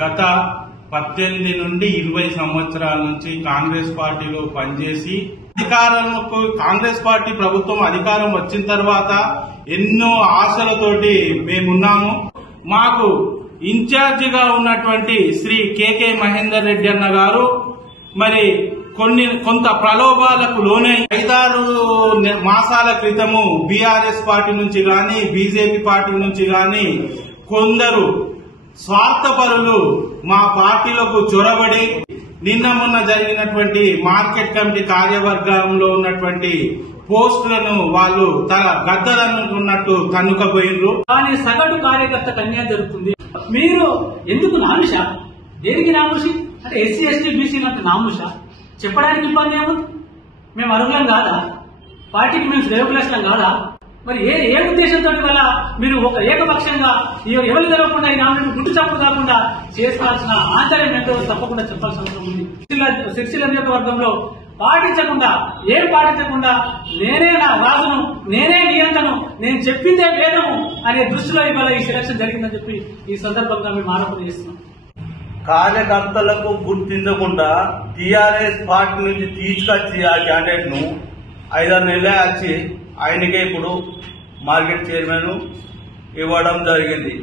గత 18 నుండి 20 సంవత్సరాల నుంచి కాంగ్రెస్ పార్టీలో పనిచేసి అధికారంకు కాంగ్రెస్ పార్టీ ప్రభుత్వం అధికారం వచ్చిన తర్వాత ఎన్నో ఆశలతోటి మేమున్నాము. మాకు ఇన్ఛార్జిగా ఉన్నటువంటి శ్రీ కేకే మహేందర్ రెడ్డి అన్న గారు మరి కొంత ప్రలోభాలకు లోనై 5-6 మాసాల క్రితము బీఆర్ఎస్ పార్టీ నుంచి గాని బీజేపీ పార్టీ నుంచి గాని కొందరు స్వార్థపరులు మా పార్టీలకు చొరబడి నిన్న మొన్న జరిగినటువంటి మార్కెట్ కమిటీ కార్యవర్గంలో ఉన్నటువంటి పోస్టులను వాళ్ళు తన గద్దలనుకున్నట్టు తన్నుకపోయినరు. కానీ సగటు కార్యకర్తకు అన్యాయం జరుగుతుంది. మీరు ఎందుకు నాముష? దేనికి నాముషి అంటే ఎస్సీ ఎస్టీ బీసీలంటే నాముష చెప్పడానికి ఇబ్బంది ఏముంది? మేము అర్హులం కాదా? పార్టీకి మేము శ్రేయోభిలాషులం కాదా? మరి ఏ ఉద్దేశంతో వల్ల మీరు ఒక ఏకపక్షంగా ఎవరు తెలవకుండా ఈ నామినేషన్ గుట్టు చప్పుడు కాకుండా చేసుకోవాల్సిన ఆంతర్యం ఏంటో తప్పకుండా చెప్పాల్సిన అవసరం ఉంది. సిరిసిల్ల నియోజకవర్గంలో పాటించకుండా నేనే నా రాజును, నేనే నియంత్రణను, నేను చెప్పిందే వేదము అనే దృష్టిలో ఇవాళ ఈ సెలక్షన్ జరిగిందని చెప్పి ఈ సందర్భంగా మేము ఆరోపణ చేస్తున్నాం. కార్యకర్తలకు గుర్తించకుండా టీఆర్ఎస్ పార్టీ నుంచి తీసుకొచ్చి ఆ క్యాండిడేట్ ను 5-6 నెలలే వచ్చి ఆయనకే ఇప్పుడు మార్కెట్ చైర్మన్ ఇవ్వడం జరిగింది.